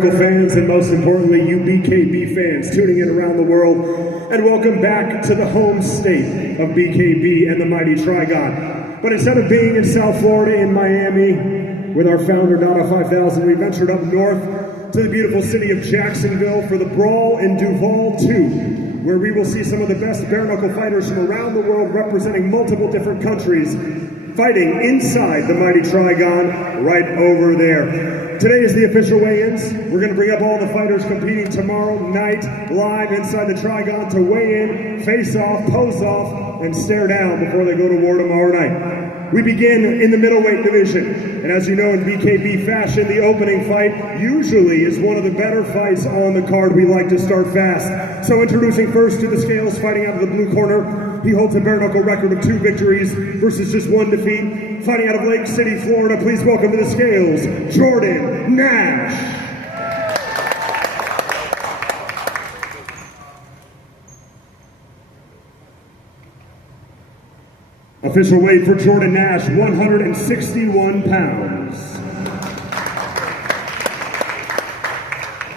Nockel fans, and most importantly, you BKB fans tuning in around the world, and welcome back to the home state of BKB and the mighty Trigon. But instead of being in South Florida in Miami with our founder, Donna 5000, we ventured up north to the beautiful city of Jacksonville for the Brawl in Duval 2, where we will see some of the best bare knuckle fighters from around the world representing multiple different countries, fighting inside the mighty Trigon right over there. Today is the official weigh-ins. We're going to bring up all the fighters competing tomorrow night live inside the Trigon to weigh in, face off, pose off, and stare down before they go to war tomorrow night. We begin in the middleweight division, and as you know, in BKB fashion, the opening fight usually is one of the better fights on the card. We like to start fast. So introducing first to the scales, fighting out of the blue corner, he holds a bare knuckle record of 2 victories versus just 1 defeat. Fighting out of Lake City, Florida, please welcome to the scales, Jordan Nash. Official weight for Jordan Nash, 161 pounds.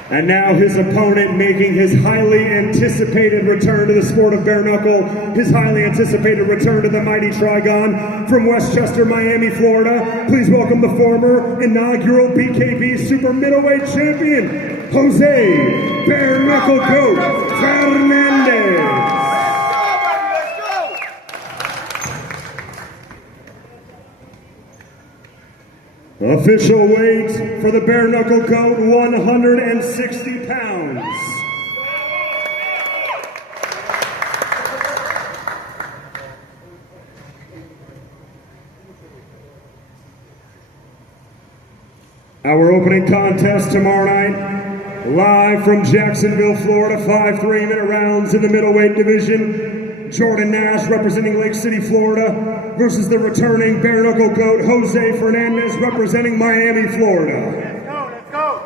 And now his opponent making his highly anticipated return to the sport of bare knuckle, his highly anticipated return to the mighty Trigon from Westchester, Miami, Florida. Please welcome the former inaugural BKB Super Middleweight Champion, Jose Bare Knuckle Goat Fernandez. Official weight for the bare knuckle goat, 160 pounds. Our opening contest tomorrow night, live from Jacksonville, Florida, 5 3-minute rounds in the middleweight division. Jordan Nash representing Lake City, Florida, versus the returning bare knuckle goat Jose Fernandez representing Miami, Florida. Let's go,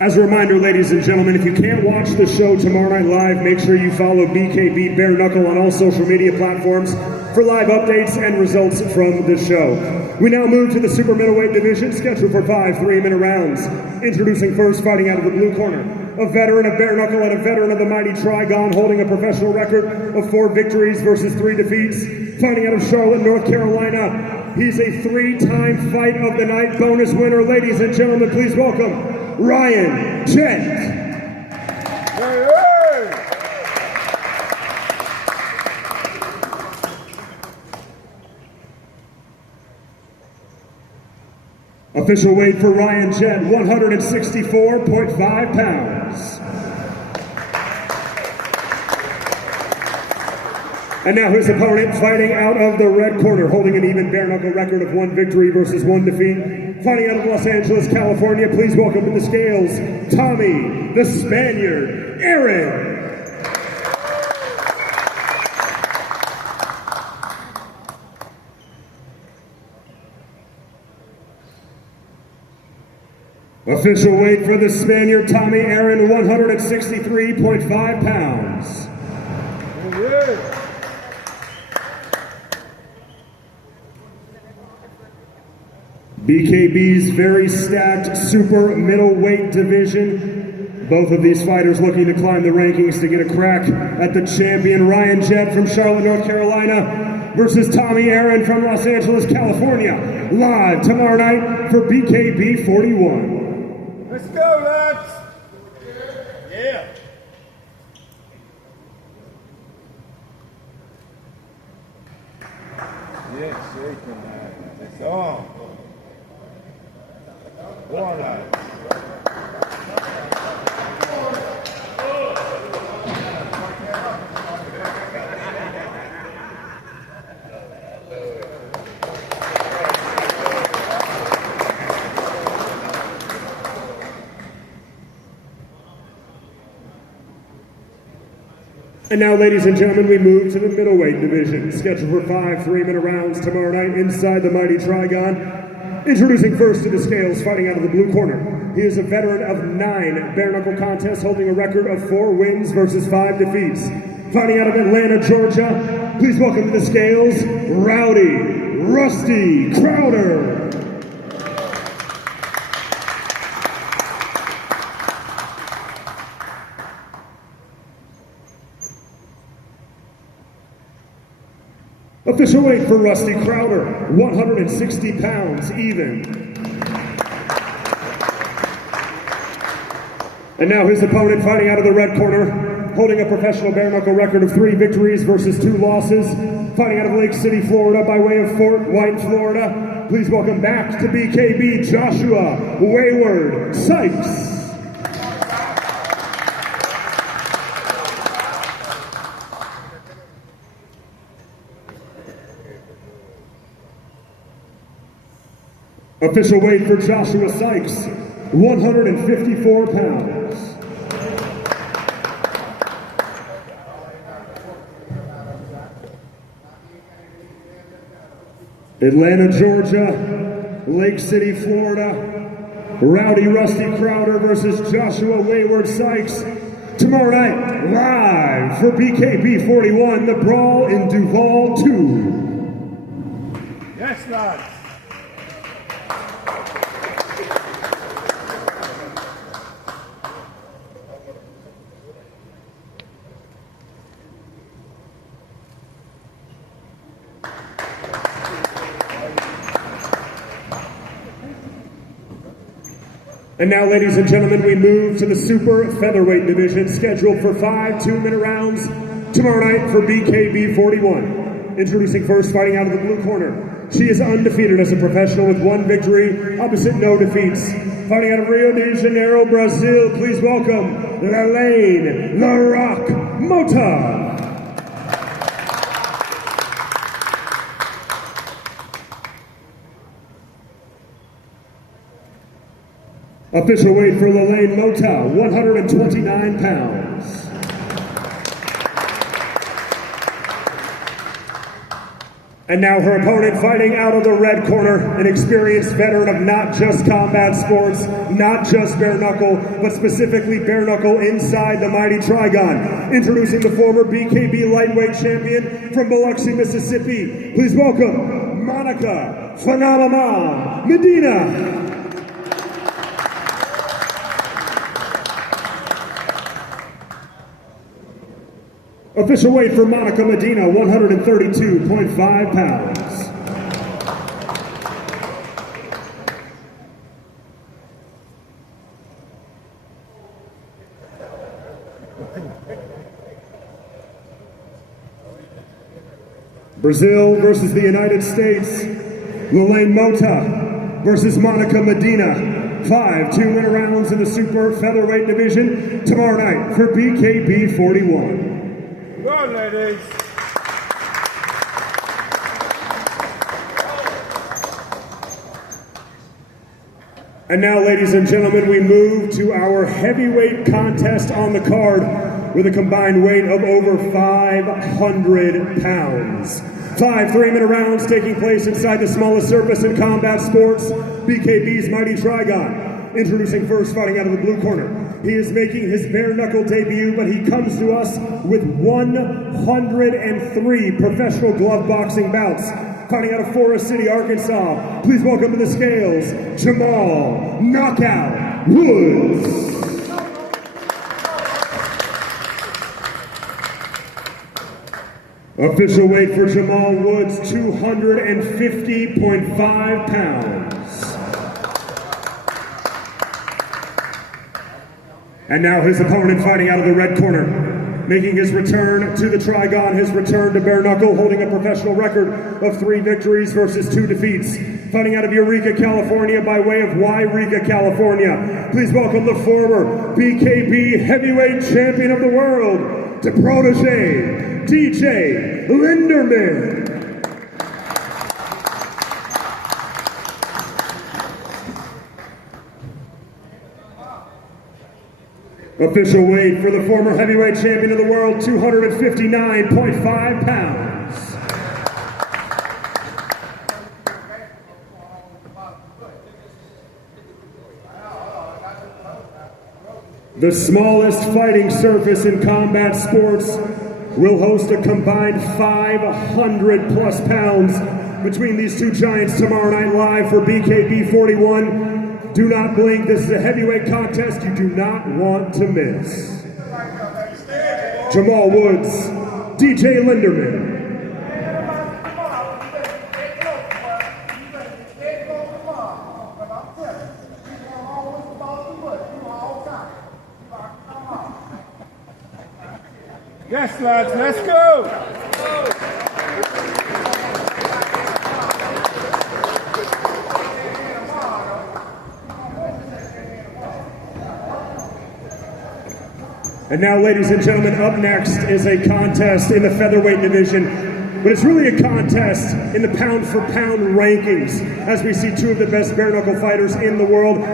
As a reminder, ladies and gentlemen, if you can't watch the show tomorrow night live, make sure you follow BKB Bare Knuckle on all social media platforms for live updates and results from the show. We now move to the super middleweight division, scheduled for 5 3-minute rounds. Introducing first, fighting out of the blue corner, a veteran of bare knuckle and a veteran of the mighty Trigon, holding a professional record of 4 victories versus 3 defeats. Fighting out of Charlotte, North Carolina, he's a 3-time fight of the night bonus winner. Ladies and gentlemen, please welcome Ryan Jet. Official weight for Ryan Jet, 164.5 pounds. And now his opponent, fighting out of the red corner, holding an even bare knuckle record of 1 victory versus 1 defeat. Fighting out of Los Angeles, California, please welcome to the scales, Tommy the Spaniard Aaron. Official weight for the Spaniard, Tommy Aaron, 163.5 pounds. BKB's very stacked super middleweight division. Both of these fighters looking to climb the rankings to get a crack at the champion. Ryan Jet from Charlotte, North Carolina versus Tommy Aaron from Los Angeles, California. Live tomorrow night for BKB 41. Let's go, lads! Yeah! Yes, shaking that. It's on. One line. And now, ladies and gentlemen, we move to the middleweight division, scheduled for 5 3-minute rounds tomorrow night inside the mighty Trigon. Introducing first to the scales, fighting out of the blue corner. He is a veteran of 9 bare-knuckle contests, holding a record of 4 wins versus 5 defeats. Fighting out of Atlanta, Georgia, please welcome to the scales, Rowdy Rusty Crowder. Official weight for Rusty Crowder, 160 pounds even. And now his opponent fighting out of the red corner, holding a professional bare-knuckle record of 3 victories versus 2 losses, fighting out of Lake City, Florida by way of Fort White, Florida. Please welcome back to BKB, Joshua Wayward Sykes. Official weight for Joshua Sykes, 154 pounds. Atlanta, Georgia, Lake City, Florida, Rowdy Rusty Crowder versus Joshua Wayward Sykes. Tomorrow night, live for BKB 41, the Brawl in Duval 2. Yes, lads. And now, ladies and gentlemen, we move to the super featherweight division, scheduled for 5 2-minute rounds tomorrow night for BKB 41. Introducing first, fighting out of the blue corner. She is undefeated as a professional with 1 victory, opposite no defeats. Fighting out of Rio de Janeiro, Brazil, please welcome Lalaine La Rock Mota. Official weight for Lalaine Mota, 129 pounds. And now her opponent fighting out of the red corner, an experienced veteran of not just combat sports, not just bare knuckle, but specifically bare knuckle inside the mighty Trigon. Introducing the former BKB lightweight champion from Biloxi, Mississippi. Please welcome Monica Phenomena Medina. Official weight for Monica Medina, 132.5 pounds. Brazil versus the United States. Lalaine Mota versus Monica Medina. 5 2-minute rounds in the super featherweight division tomorrow night for BKB 41. Go on, ladies. And now, ladies and gentlemen, we move to our heavyweight contest on the card with a combined weight of over 500 pounds. 5 3-minute rounds taking place inside the smallest surface in combat sports, BKB's mighty Trigon. Introducing first, fighting out of the blue corner. He is making his bare-knuckle debut, but he comes to us with 103 professional glove boxing bouts. Fighting out of Forest City, Arkansas. Please welcome to the scales, Jamal Knockout Woods. Official weight for Jamal Woods, 250.5 pounds. And now his opponent fighting out of the red corner, making his return to the Trigon, his return to bare knuckle, holding a professional record of 3 victories versus 2 defeats. Fighting out of Eureka, California by way of Yreka, California. Please welcome the former BKB heavyweight champion of the world, the protege, DJ Linderman. Official weight for the former heavyweight champion of the world, 259.5 pounds. The smallest fighting surface in combat sports will host a combined 500 plus pounds between these two giants tomorrow night live for BKB 41. Do not blink. This is a heavyweight contest you do not want to miss. Jamal Woods, DJ Linderman. Yes, lads, let's go! And now, ladies and gentlemen, up next is a contest in the featherweight division, but it's really a contest in the pound-for-pound rankings, as we see two of the best bare-knuckle fighters in the world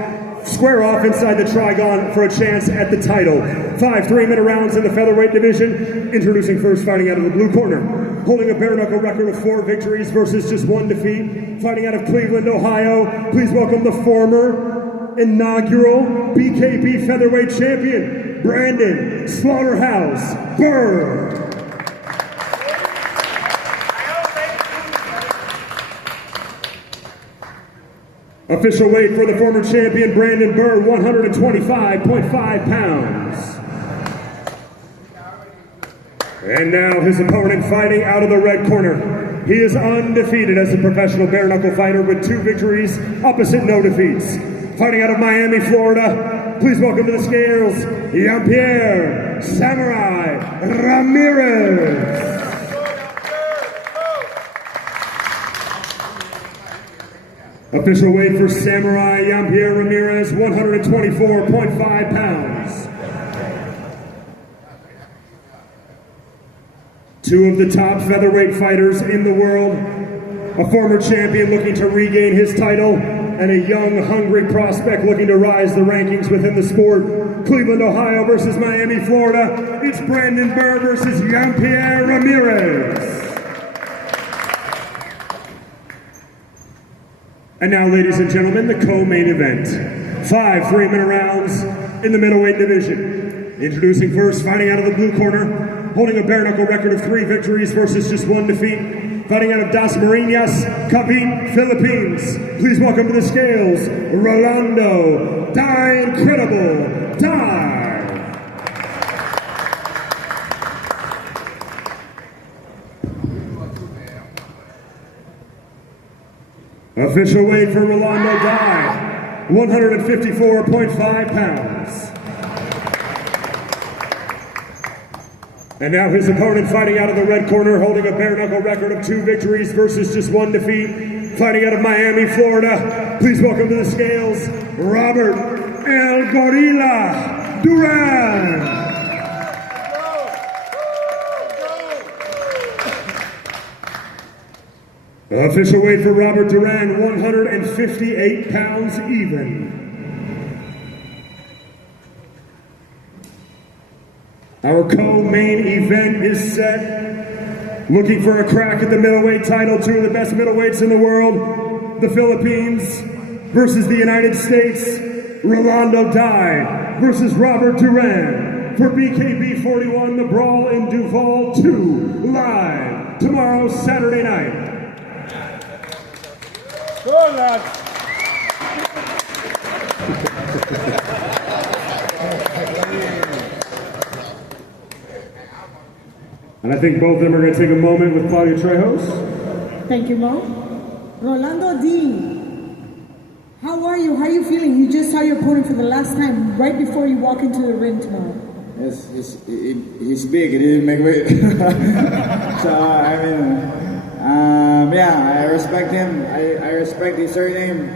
square off inside the Trigon for a chance at the title. 5 3-minute rounds in the featherweight division. Introducing first, fighting out of the blue corner, holding a bare-knuckle record of 4 victories versus just 1 defeat, fighting out of Cleveland, Ohio. Please welcome the former inaugural BKB featherweight champion, Brandon Slaughterhouse Burr. Official weight for the former champion, Brandon Burr, 125.5 pounds. And now his opponent fighting out of the red corner. He is undefeated as a professional bare-knuckle fighter with 2 victories, opposite no defeats. Fighting out of Miami, Florida, please welcome to the scales, Jean-Pierre Samurai Ramirez. Official weight for Samurai Jean-Pierre Ramirez, 124.5 pounds. 2 of the top featherweight fighters in the world, a former champion looking to regain his title, and a young, hungry prospect looking to rise the rankings within the sport. Cleveland, Ohio versus Miami, Florida. It's Brandon Burr versus Jean-Pierre Ramirez. And now, ladies and gentlemen, the co-main event. 5 3-minute rounds in the middleweight division. Introducing first, fighting out of the blue corner, holding a bare-knuckle record of 3 victories versus just 1 defeat, fighting out of Das Marinas, Cavite, Philippines. Please welcome to the scales, Rolando Die Incredible Die. Official weight for Rolando Die, 154.5 pounds. And now his opponent fighting out of the red corner, holding a bare-knuckle record of 2 victories versus just 1 defeat, fighting out of Miami, Florida. Please welcome to the scales, Robert El Gorilla Duran. Official weight for Robert Duran, 158 pounds even. Our co-main event is set. Looking for a crack at the middleweight title, 2 of the best middleweights in the world. The Philippines versus the United States. Rolando Die versus Robert Duran. For BKB 41, the Brawl in Duval 2, live tomorrow, Saturday night. Go on, lads. And I think both of them are going to take a moment with Claudia Trejos. Thank you, Mo. Rolando D, how are you? How are you feeling? You just saw your opponent for the last time, right before you walk into the ring tomorrow. Yes, he's big. He didn't make weight. So, I mean... yeah, I respect him. I respect his surname,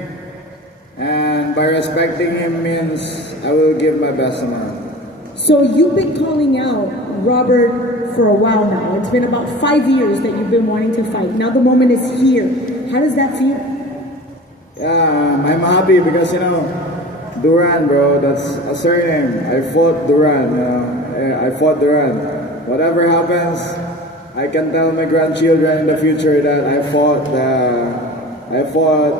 and by respecting him means I will give my best amount. So you've been calling out Robert for a while now. It's been about 5 years that you've been wanting to fight. Now the moment is here. How does that feel? Yeah, I'm happy because, you know, Duran, bro, that's a surname. I fought Duran, you know. I fought Duran. Whatever happens, I can tell my grandchildren in the future that I fought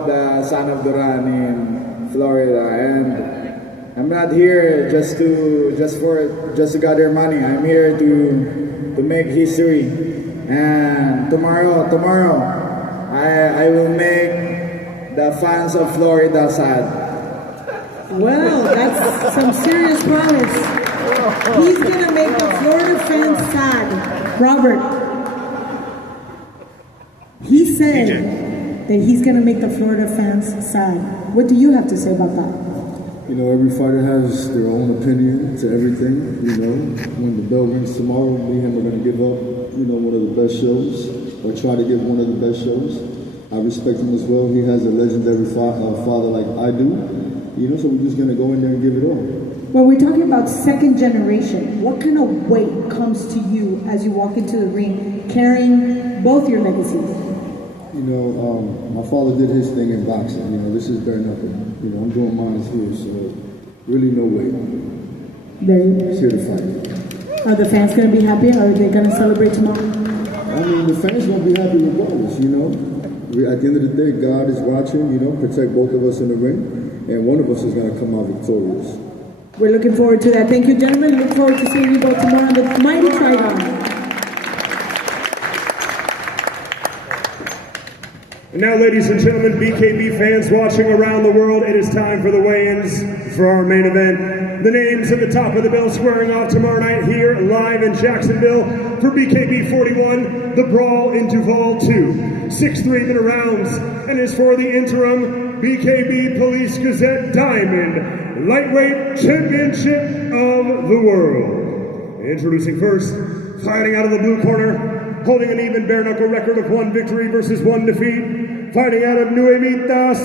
the son of Duran in Florida, and I'm not here just to gather money. I'm here to make history. And tomorrow, I will make the fans of Florida sad. Well, that's some serious promise. He's gonna make the Florida fans sad. Robert, he said that he's gonna make the Florida fans sad. What do you have to say about that? You know, every fighter has their own opinion to everything. You know, when the bell rings tomorrow, me and him are going to give up, you know, one of the best shows, or try to give one of the best shows. I respect him as well. He has a legendary father like I do. You know, so we're just going to go in there and give it all. When we're talking about second generation, what kind of weight comes to you as you walk into the ring, carrying both your legacies? You know, my father did his thing in boxing. You know, this is bare knuckle. You know, I'm doing mine here, so really no way. Just here to fight. Are the fans going to be happy? Are they going to celebrate tomorrow? I mean, the fans won't be happy regardless, you know. At the end of the day, God is watching, you know, protect both of us in the ring, and one of us is going to come out victorious. We're looking forward to that. Thank you, gentlemen. Look forward to seeing you both tomorrow on the Mighty Trigon. And now, ladies and gentlemen, BKB fans watching around the world, it is time for the weigh-ins for our main event. The names at the top of the bill squaring off tomorrow night here live in Jacksonville for BKB 41, the Brawl in Duval 2. 6 3-minute rounds, and is for the interim BKB Police Gazette Diamond Lightweight Championship of the World. Introducing first, fighting out of the blue corner, holding an even bare-knuckle record of 1 victory versus 1 defeat, fighting out of Nuevitas,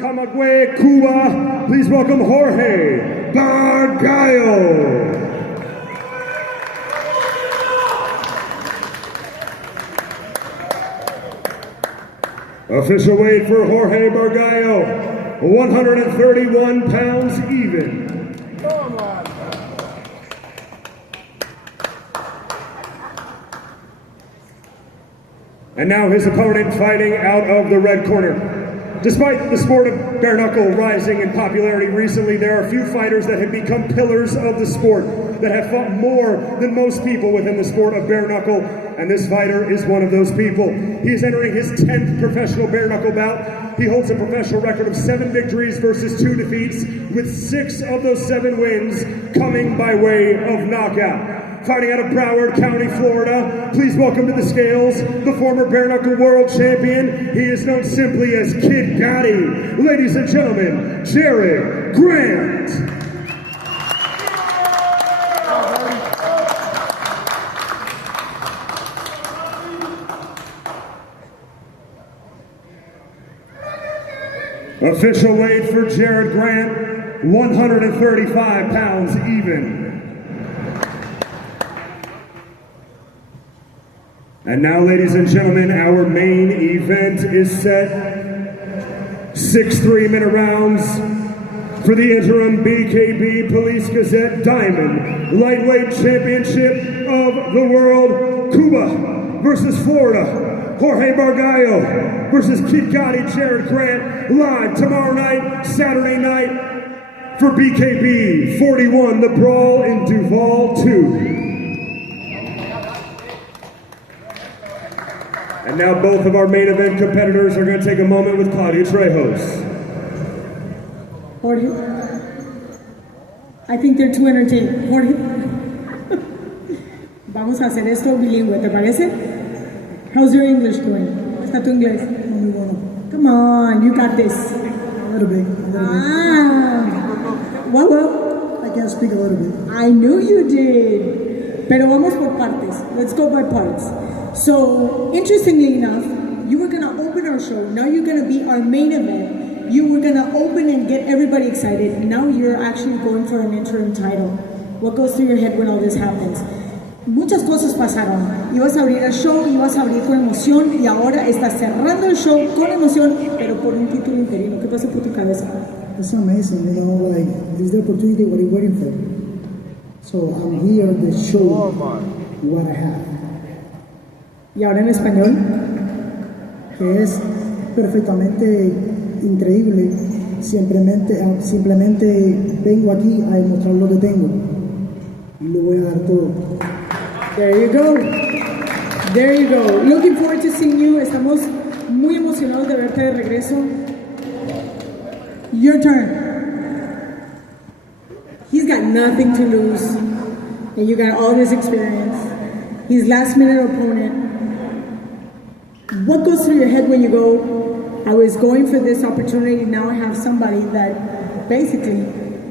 Camagüey, Cuba, please welcome Jorge Bargallo. Official weight for Jorge Bargallo, 131 pounds even. Come on. And now his opponent fighting out of the red corner. Despite the sport of bare knuckle rising in popularity recently, there are few fighters that have become pillars of the sport, that have fought more than most people within the sport of bare knuckle, and this fighter is one of those people. He is entering his 10th professional bare knuckle bout. He holds a professional record of 7 victories versus 2 defeats, with 6 of those 7 wins coming by way of knockout. Fighting out of Broward County, Florida, please welcome to the scales the former bare knuckle world champion. He is known simply as Kid Gotti. Ladies and gentlemen, Jared Grant. Official weight for Jared Grant, 135 pounds even. And now, ladies and gentlemen, our main event is set. 6 3-minute rounds for the interim BKB Police Gazette Diamond Lightweight Championship of the World. Cuba versus Florida. Jorge Bargallo versus Kid Gotti, Jared Grant. Live tomorrow night, Saturday night, for BKB 41, the Brawl in Duval 2. And now both of our main event competitors are going to take a moment with Claudia Trejos. Jorge, I think they're too entertaining. Jorge, vamos a hacer esto bilingüe, ¿te parece? How's your English doing? ¿Está tu inglés? Muy bueno. Come on, you got this. A little bit. Well, I can speak a little bit. I knew you did. Pero vamos por partes. Let's go by parts. So, interestingly enough, you were going to open our show. Now you're going to be our main event. You were going to open and get everybody excited. Now you're actually going for an interim title. What goes through your head when all this happens? Muchas cosas pasaron. Ibas a abrir el show, ibas a abrir con emoción y ahora estás cerrando el show con emoción, pero por un título interino. ¿Qué pasa por tu cabeza? It's amazing, you know, like, this is the opportunity what I'm waiting for. So I'm here to show what I have. Y ahora en español. Que es perfectamente increíble simplemente vengo aquí a demostrar lo que tengo. Y lo voy a dar todo. There you go. There you go. Looking forward to seeing you. Estamos muy emocionados de verte de regreso. Your turn. He's got nothing to lose, and you got all this experience. His last-minute opponent. What goes through your head when you go, I was going for this opportunity, now I have somebody that basically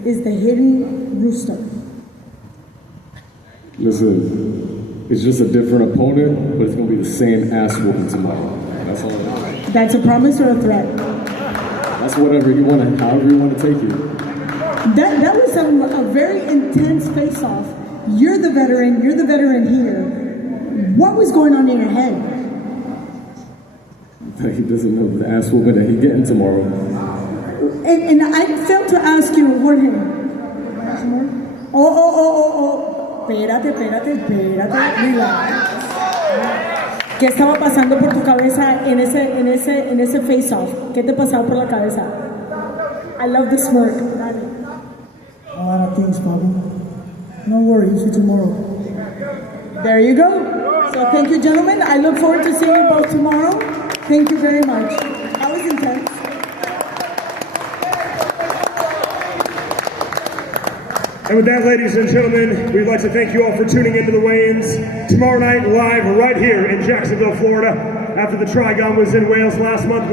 is the hidden rooster? Listen, it's just a different opponent, but it's going to be the same ass whooping tomorrow. That's all it is. That's a promise or a threat? That's whatever you want to, however you want to take it. That was a very intense face-off. You're the veteran here. What was going on in your head? That he doesn't know the ass whooping that he's getting tomorrow. And I failed to ask you, Jorge. Oh. Espérate. Relax. ¿Qué estaba pasando por tu cabeza en ese face-off? ¿Qué te pasaba por la cabeza? I love the smirk. A lot of things, Pablo. No worries, see you tomorrow. There you go. So thank you, gentlemen. I look forward to seeing you both tomorrow. Thank you very much. That was intense. And with that, ladies and gentlemen, we'd like to thank you all for tuning into the weigh-ins tomorrow night live right here in Jacksonville, Florida. After the Trigon was in Wales last month.